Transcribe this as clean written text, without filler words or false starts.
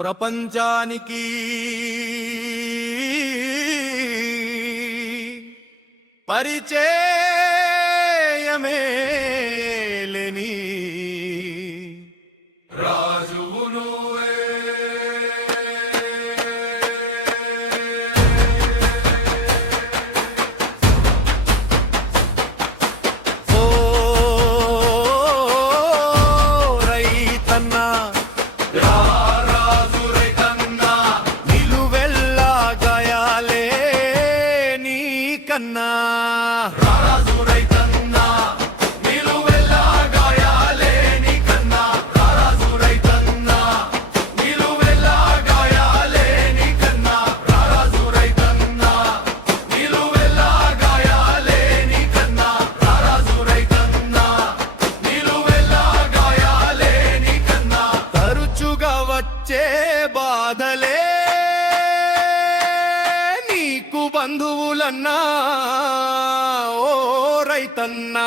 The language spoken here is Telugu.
ప్రపంచానికి పరిచయమే లేని రాజువు నువ్వే. ఓ రైతన్నా రాజు రైతన్నా, నిలువెల్లా గాయాలే నీకన్నా. రాజు రైతన్నా, నిలువెల్లా గాయాలే నీకన్నా. రాజు రైతన్నా, నిలువెల్లా గాయాలే నీకన్నా. రాజు రైతన్నా, నిలువెల్లా గాయాలే నీకన్నా. రాజు రైతన్నా, నిలువెల్లా గాయాలే నీకన్నా. తరచుగా వచ్చే బాధలే నీకు బంధువులన్నా. ఓ రైతన్నా,